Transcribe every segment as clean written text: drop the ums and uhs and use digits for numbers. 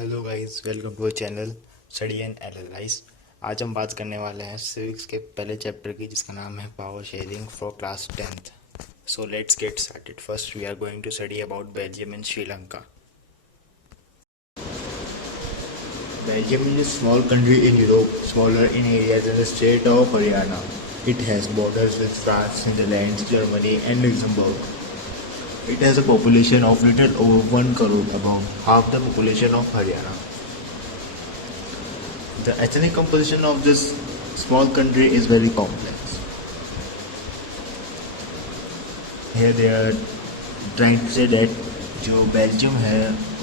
Hello guys, welcome to our channel study and analyse. आज हम बात करने वाले हैं सिविक्स के पहले चैप्टर की, जिसका नाम है power sharing for class 10th। So let's get started. First we are going to study about Belgium and Sri Lanka. Belgium is a small country in Europe, smaller in area than the state of Haryana. It has borders with France, Netherlands, Germany and Luxembourg. It has a population of little over 1 crore, about half the population of Haryana. The ethnic composition of this small country is very complex. Here they are trying to say that जो Belgium है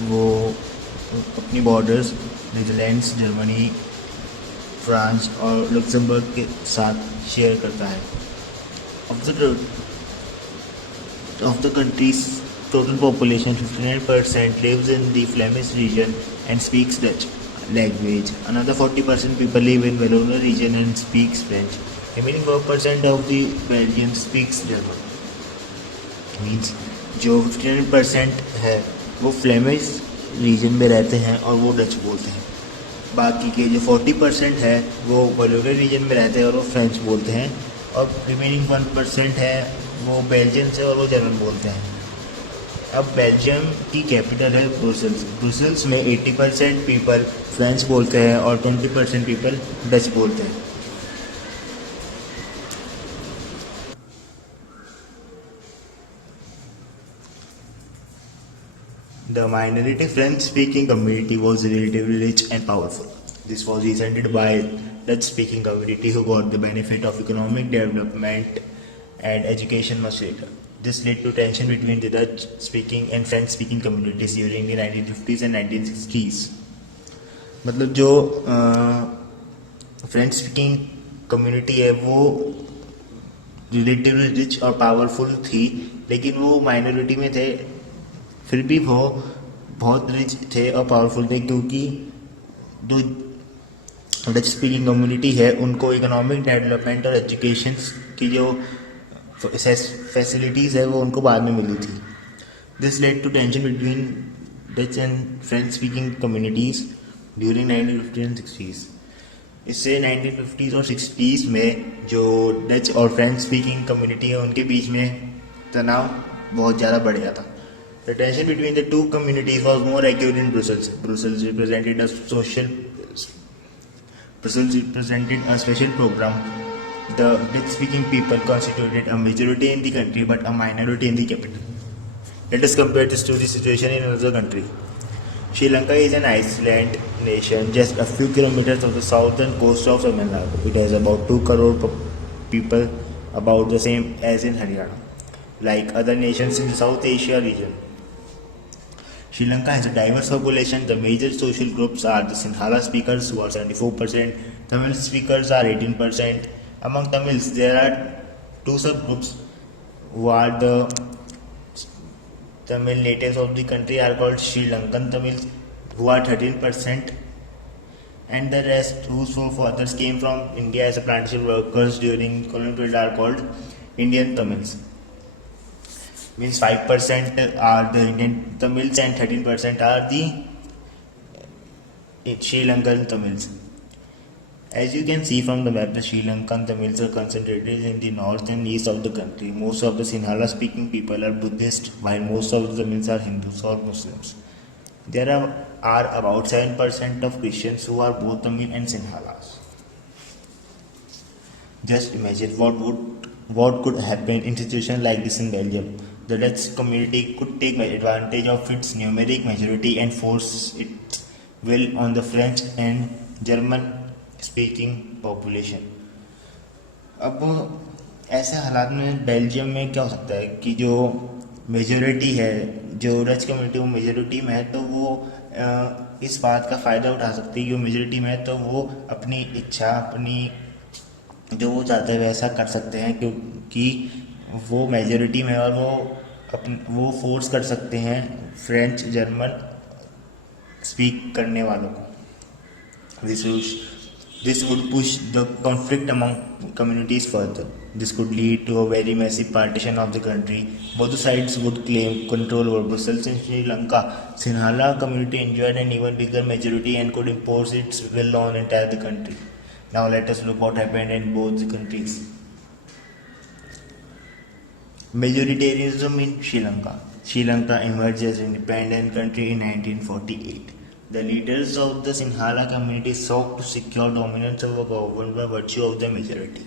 वो अपनी borders Netherlands, Germany, France और Luxembourg के साथ share करता है. Of the country's total population, 59% lives in the Flemish region and speaks Dutch language. Another 40% people live in Wallonia region and speaks French. Remaining 4% of the Belgians speaks German. Means जो 59% है वो Flemish region में रहते हैं और वो Dutch बोलते हैं. बाकी के जो 40% है वो वलोनिया रीजन में रहते हैं और वो फ्रेंच बोलते हैं. और रिमेनिंग 1% है वो बेल्जियन से और वो जर्मन बोलते हैं. अब बेल्जियम की कैपिटल है ब्रुसेल्स. ब्रुसेल्स में 80% पीपल फ्रेंच बोलते हैं और 20% पीपल डच बोलते हैं. The minority French-speaking community was relatively rich and powerful. This was resented by Dutch-speaking community, who got the benefit of economic development and education much later. This led to tension between the Dutch-speaking and French-speaking communities during the 1950s and 1960s. मतलब जो French speaking community है वो relatively rich और powerful थी, लेकिन वो minority में थे. फिर भी वो बहुत रिच थे और पावरफुल थे, क्योंकि जो डच स्पीकिंग कम्युनिटी है उनको इकोनॉमिक डेवलपमेंट और एजुकेशन की जो फैसिलिटीज़ है वो उनको बाद में मिली थी. This led to tension between Dutch and French speaking communities during 1950 and 60s. इससे 1950s और 60s में जो डच और फ्रेंच स्पीकिंग कम्युनिटी है उनके बीच में तनाव बहुत ज़्यादा बढ़ गया था. The tension between the two communities was more acute in Brussels. Brussels represented a special program. The Dutch-speaking people constituted a majority in the country but a minority in the capital. Let us compare this to the situation in another country. Sri Lanka is an island nation just a few kilometers of the southern coast of Tamil Nadu. It has about 2 crore people, about the same as in Haryana. Like other nations in the South Asia region, Sri Lanka has a diverse population. The major social groups are the Sinhala speakers, who are 74%. Tamil speakers are 18%. Among Tamils, there are two subgroups who are the Tamil natives of the country are called Sri Lankan Tamils, who are 13%, and the rest, whose forefathers came from India as a plantation workers during colonial period, are called Indian Tamils. Means 5% are the Indian Tamils and 13% are the Sri Lankan Tamils. As you can see from the map, the Sri Lankan Tamils are concentrated in the north and east of the country. Most of the Sinhala speaking people are Buddhist, while most of the Tamils are Hindus or Muslims. There are about 7% of Christians who are both Tamil and Sinhalas. Just imagine what could happen in a situation like this in Belgium. The Dutch community could take advantage of its numeric majority and force its will on the French and German speaking population. अब ऐसे हालात में Belgium में क्या हो सकता है कि जो मेजोरिटी है, जो डच कम्युनिटी वो मेजोरिटी में है, तो वो इस बात का फ़ायदा उठा सकती है कि वो मेजोरिटी में है, तो वो अपनी इच्छा, अपनी जो वो चाहते हैं वैसा कर सकते हैं, क्योंकि वो मेजोरिटी में और वो फोर्स कर सकते हैं फ्रेंच जर्मन स्पीक करने वालों को. This would push the conflict among communities further. This could lead to a very massive partition of the country. Both the sides would claim control over Brussels. In Sri Lanka, Sinhala community enjoyed an even bigger majority and could impose its will on entire the country. Now let us look what happened in both the countries. Majoritarianism in Sri Lanka. Sri Lanka emerged as an independent country in 1948. The leaders of the Sinhala community sought to secure dominance over government by virtue of the majority.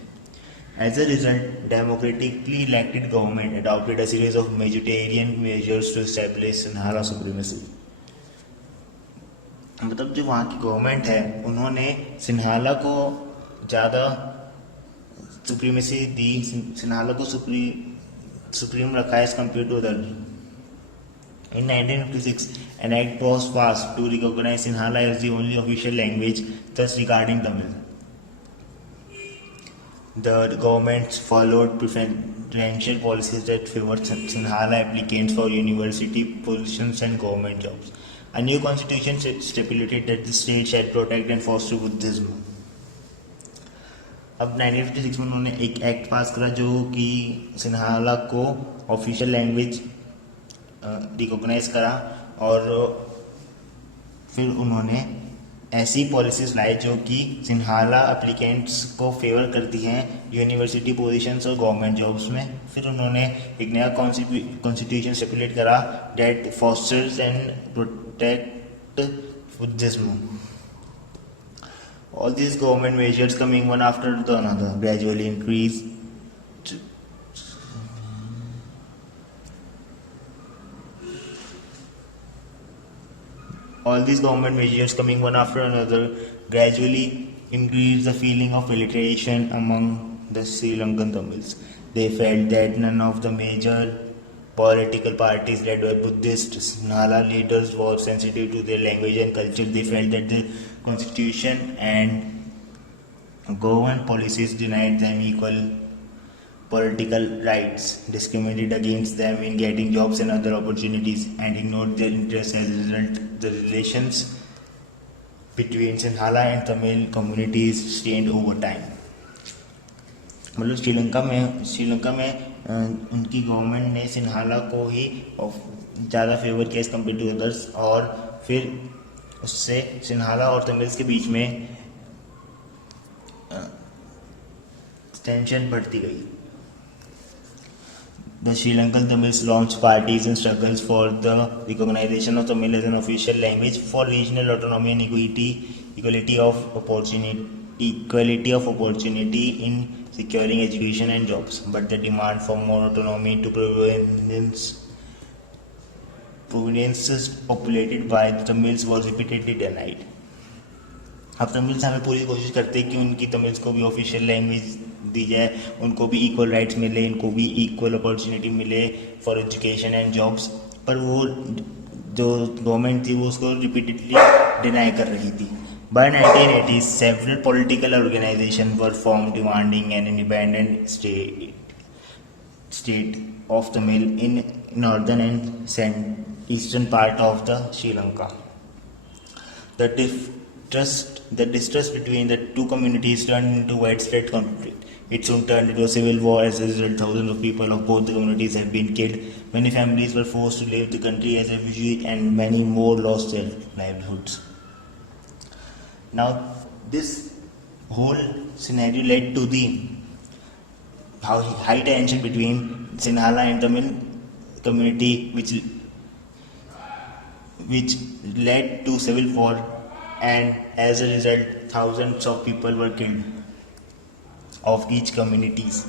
As a result, democratically elected government adopted a series of majoritarian measures to establish Sinhala supremacy. मतलब जो वहाँ की government है उन्होंने सिन्हाला को ज़्यादा supremacy दी, सिन्हाला को supreme रखा as compare to other. In 1956, an act was passed to recognize Sinhala as the only official language, thus regarding Tamil. The government followed preferential policies that favored Sinhala applicants for university positions and government jobs. A new constitution stipulated that the state shall protect and foster Buddhism. अब 1956 में उन्होंने एक act पास करा जो कि सिन्हाला को official language recognise करा और फिर उन्होंने ऐसी पॉलिसीज लाई जो कि सिन्हाला एप्लीकेंट्स को फेवर करती हैं यूनिवर्सिटी पोजीशंस और गवर्नमेंट जॉब्स में. फिर उन्होंने एक नया कॉन्स्टिट्यूशन स्टिपुलेट करा that fosters and protect Buddhism. All these government measures coming one after the another gradually increase the feeling of illiteration among the Sri Lankan Tamils. They felt that none of the major political parties led by Buddhist Sinhala leaders were sensitive to their language and culture. They felt that the constitution and government policies denied them equal political rights, discriminated against them in getting jobs and other opportunities, and ignored their interests. As a result, the relations between Sinhala and Tamil communities strained over time. मतलब श्रीलंका में उनकी government ने सिन्हाला को ही ज़्यादा favour किया as compare to others और फिर उससे सिन्हाला और तमिल्स के बीच में टेंशन बढ़ती गई. The Sri Lankan Tamils launched parties and struggles for the recognition of Tamil as an official language, for regional autonomy and equality of opportunity in securing education and jobs. But the demand for more autonomy to provinces populated by the Tamils was repeatedly denied. अब Tamils हमें पूरी कोशिश करते हैं कि उनकी Tamils को भी ऑफिशियल लैंग्वेज दी जाए, उनको भी इक्वल राइट्स मिले, इनको भी इक्वल अपॉर्चुनिटी मिले फॉर एजुकेशन एंड जॉब्स, पर वो जो गवर्नमेंट थी वो उसको रिपीटेडली डिनाई कर रही थी. By 1980s, several political organizations were formed demanding an independent state of Tamil in northern and eastern part of the Sri Lanka. The distrust between the two communities turned into widespread conflict. It soon turned into a civil war. As a result, thousands of people of both the communities have been killed. Many families were forced to leave the country as refugees, and many more lost their livelihoods. Now, this whole scenario led to the high tension between Sinhala and Tamil community, which led to civil war, and as a result, thousands of people were killed of each communities.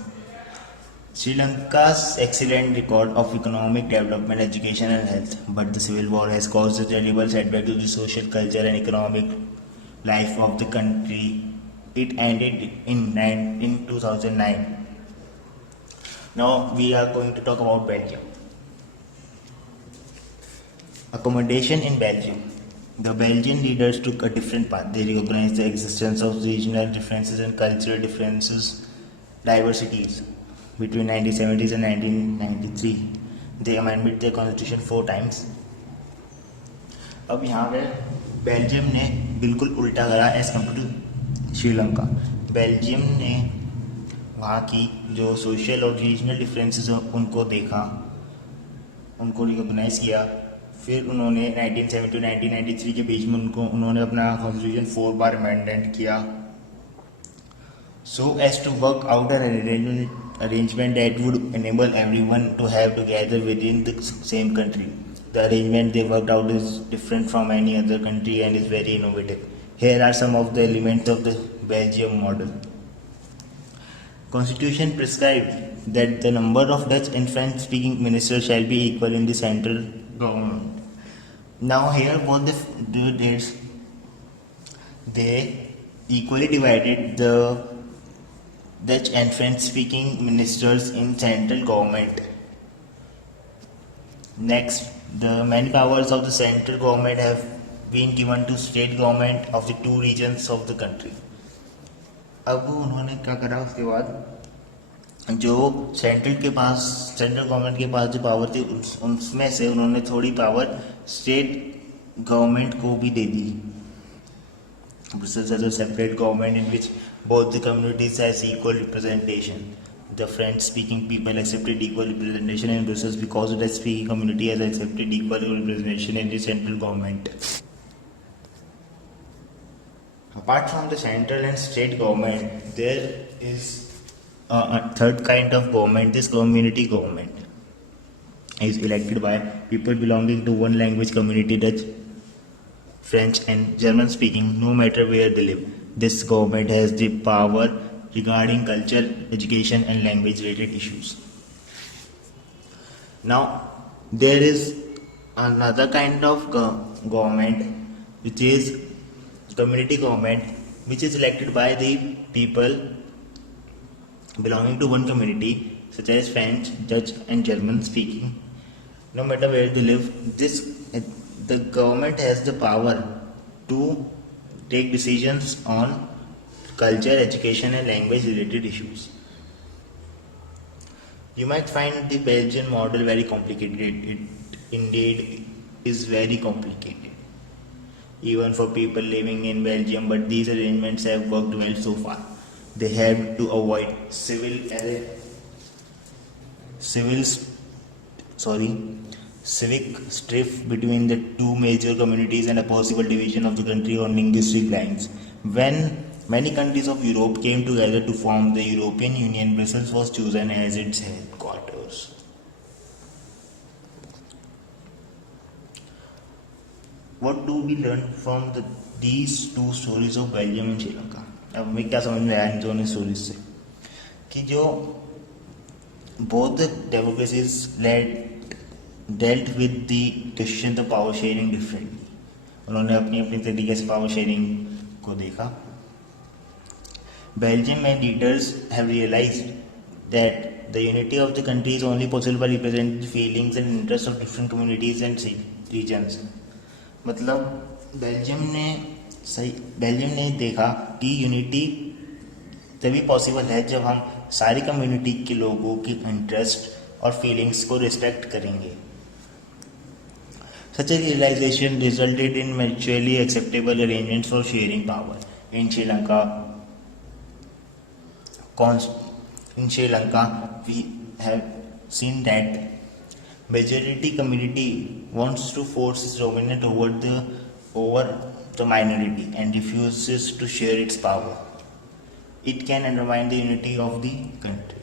Sri Lanka's excellent record of economic development, education and health, but the civil war has caused a terrible setback to the social, culture and economic life of the country. It ended in 2009. Now we are going to talk about Belgium. Accommodation in Belgium. The Belgian leaders took a different path. They recognized the existence of regional differences and cultural diversities. Between 1970s and 1993, they amended their constitution 4 times. अब यहाँ पे Belgium ने बिल्कुल उल्टा करा as compare to Sri Lanka. Belgium ने वहाँ की जो सोशल और रीजनल डिफरेंसेस उनको देखा, उनको रिकॉग्नाइज किया। फिर उन्होंने 1970 टू 1993 के बीच में उन्होंने अपना कॉन्स्टिट्यूशन 4 बार अमेंडमेंट किया, so as to work out an arrangement that would enable everyone to have together within the same country. The arrangement they worked out is different from any other country and is very innovative. Here are some of the elements of the Belgium model. Constitution prescribes that the number of Dutch and French speaking ministers shall be equal in the central government. Now here what they did is they equally divided the Dutch and French speaking ministers in central government. Next, the many powers of the central government have been given to state government of the two regions of the country. अब उन्होंने क्या करा, उसके बाद जो central government के पास जो power थी उसमें से उन्होंने थोड़ी पावर स्टेट गवर्नमेंट को भी दे दी. Brussels has a separate government in which both the communities has equal representation. The French-speaking people accepted equal representation in Brussels because the Dutch-speaking community has accepted equal representation in the central government. Apart from the central and state government, there is a third kind of government. This community government is elected by people belonging to one language community, Dutch, French and German speaking, no matter where they live. This government has the power regarding culture, education and language related issues. Now there is another kind of government which is community government, which is elected by the people belonging to one community such as French, Dutch and German speaking, no matter where they live. The government has the power to take decisions on culture, education and language related issues. You might find the Belgian model very complicated. It indeed is very complicated, even for people living in Belgium, but these arrangements have worked well so far. They have to avoid civic strife between the two major communities and a possible division of the country on linguistic lines. When many countries of Europe came together to form the European Union, Brussels was chosen as its headquarters. What do we learn from these two stories of Belgium and Sri Lanka? अब हमें क्या समझ में आया इन दोनों stories से कि जो both the democracies dealt with the question of power sharing differently. उन्होंने अपनी अपनी तरीके से पावर शेयरिंग को देखा. Belgium and leaders have realized that the unity of the country is only possible by representing the feelings and interests of different communities and regions. मतलब Belgium ने देखा कि यूनिटी तभी पॉसिबल है जब हम सारी कम्युनिटी के लोगों की इंटरेस्ट और फीलिंग्स को रिस्पेक्ट करेंगे. Such a realization resulted in mutually acceptable arrangements for sharing power. In Sri Lanka, we have seen that majority community wants to force its dominance over the minority and refuses to share its power. It can undermine the unity of the country.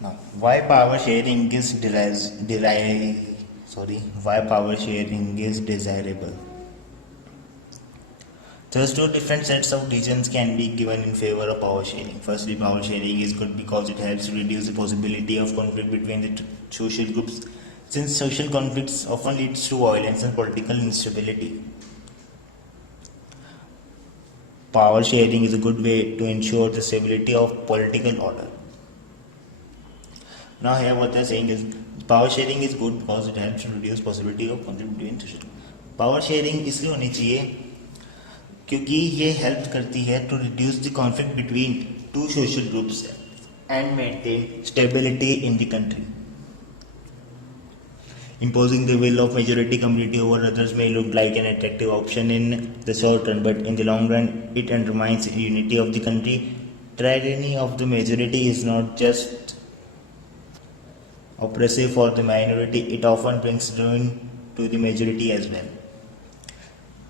Now, why power sharing is desirable? Thus, two different sets of reasons can be given in favor of power sharing. Firstly, power sharing is good because it helps to reduce the possibility of conflict between the social groups, since social conflicts often leads to violence and political instability. Power sharing is a good way to ensure the stability of political order. Now here what they are saying is power sharing is good because it helps to reduce possibility of conflict between social. Power sharing इसलिए होनी चाहिए क्योंकि ये help करती है to reduce the conflict between two social groups and maintain stability in the country. Imposing the will of majority community over others may look like an attractive option in the short run, but in the long run, it undermines the unity of the country. Tyranny of the majority is not just oppressive for the minority, it often brings ruin to the majority as well.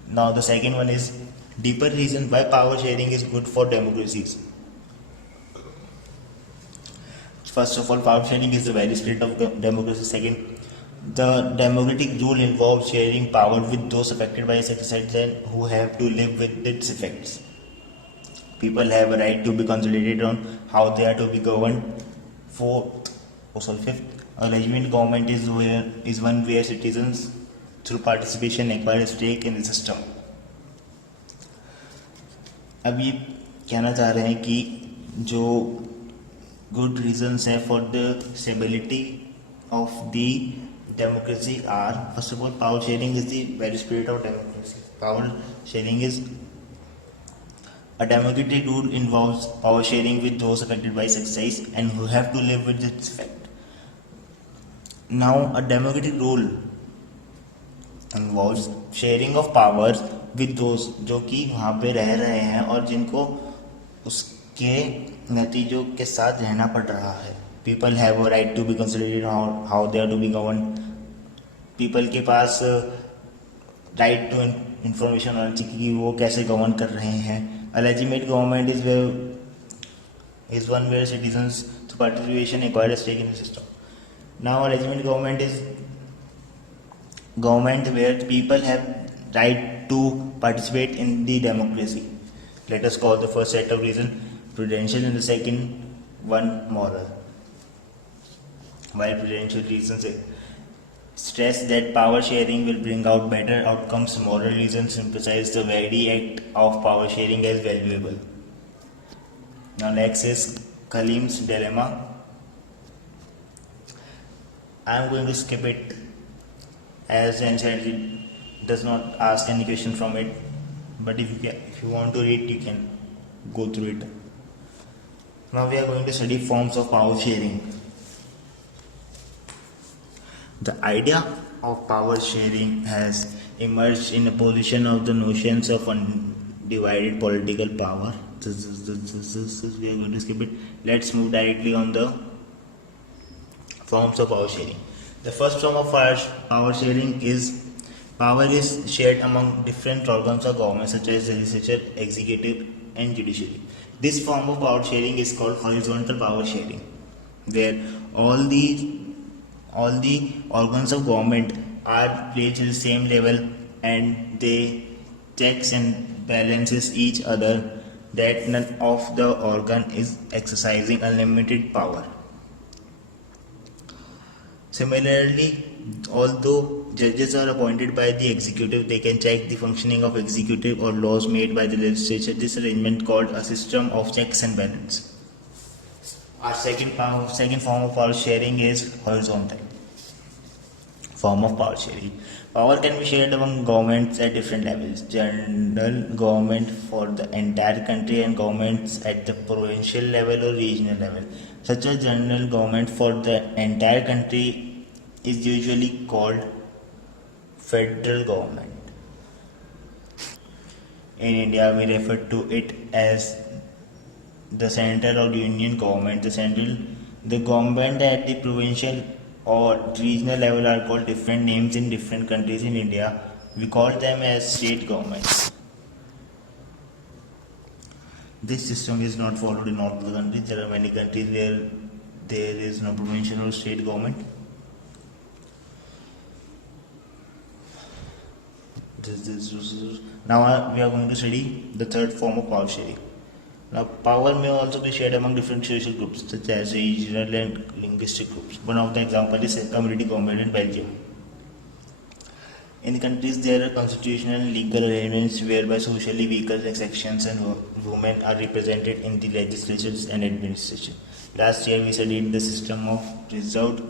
Now, the second one is deeper reason why power sharing is good for democracies. First of all, power sharing is the very spirit of democracy. Second, the democratic rule involves sharing power with those affected by such a and who have to live with its effects. People have a right to be consulted on how they are to be governed. Fifth, a legitimate government is one where citizens, through participation, acquire a stake in the system. अब ये कहना चाह रहे हैं कि जो good reasons है for the stability of the democracy are, first of all, power sharing is the very spirit of democracy. Power sharing is a democratic rule involves power sharing with those affected by success and who have to live with its effect. Now, a democratic rule involves sharing of powers with those जो कि वहाँ पे रह रहे हैं और जिनको उसके नतीजों के साथ रहना पड़ रहा है. People have a right to be considered how they are to be governed. People के पास right to information होना चाहिए कि वो कैसे गवर्न कर रहे हैं. A legitimate government is one where citizens through participation acquire a stake in the system. Now, a legitimate government is government where people have right to participate in the democracy. Let us call the first set of reason prudential and the second one moral. While prudential reasons stress that power sharing will bring out better outcomes, moral reasons emphasize the very act of power sharing as valuable. Now next is Kalim's dilemma. I am going to skip it as NCERT does not ask any question from it, but if you want to read, you can go through it. Now we are going to study forms of power sharing. The idea of power sharing has emerged in opposition of the notions of undivided political power. We are going to skip it. Let's move directly on the forms of power sharing. The first form of power sharing is power is shared among different organs of government such as legislature, executive and judiciary. This form of power sharing is called horizontal power sharing, where all the organs of government are placed at the same level and they checks and balances each other, that none of the organ is exercising unlimited power. Similarly, although judges are appointed by the executive, they can check the functioning of executive or laws made by the legislature. This arrangement called a system of checks and balance. Our second form of power sharing is horizontal form of power sharing. Power can be shared among governments at different levels. General government for the entire country and governments at the provincial level or regional level. Such a general government for the entire country is usually called federal government. In India, we refer to it as the central or union government. The government at the provincial or regional level are called different names in different countries in India. We call them as state governments. This system is not followed in all the countries. There are many countries where there is no provincial or state government. Now we are going to study the third form of power sharing. Now, power may also be shared among different social groups, such as regional and linguistic groups. One of the examples is community government in Belgium. In the countries, there are constitutional and legal arrangements whereby socially weaker sections and women are represented in the legislatures and administration. Last year, we studied the system of reserved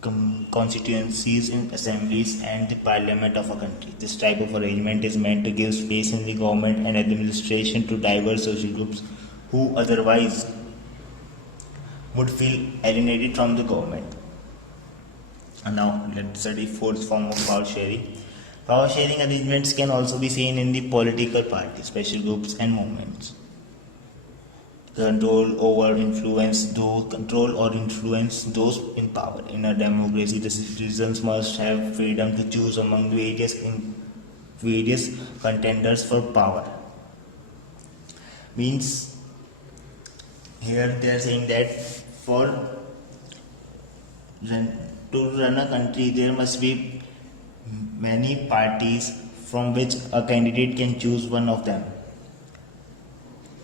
constituencies in assemblies and the parliament of a country. This type of arrangement is meant to give space in the government and administration to diverse social groups who otherwise would feel alienated from the government. And now let's study fourth form of power sharing. Power sharing arrangements can also be seen in the political parties, special groups, and movements. Control or influence those in power. In a democracy, the citizens must have freedom to choose among various contenders for power. Means here they are saying that for run, to run a country, there must be many parties from which a candidate can choose one of them.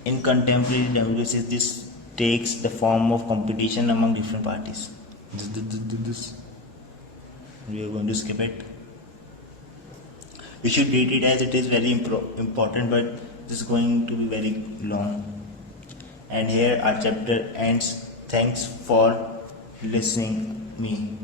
In contemporary democracies, this takes the form of competition among different parties. This. We are going to skip it. We should read it as it is very important, but this is going to be very long. And here our chapter ends. Thanks for listening me.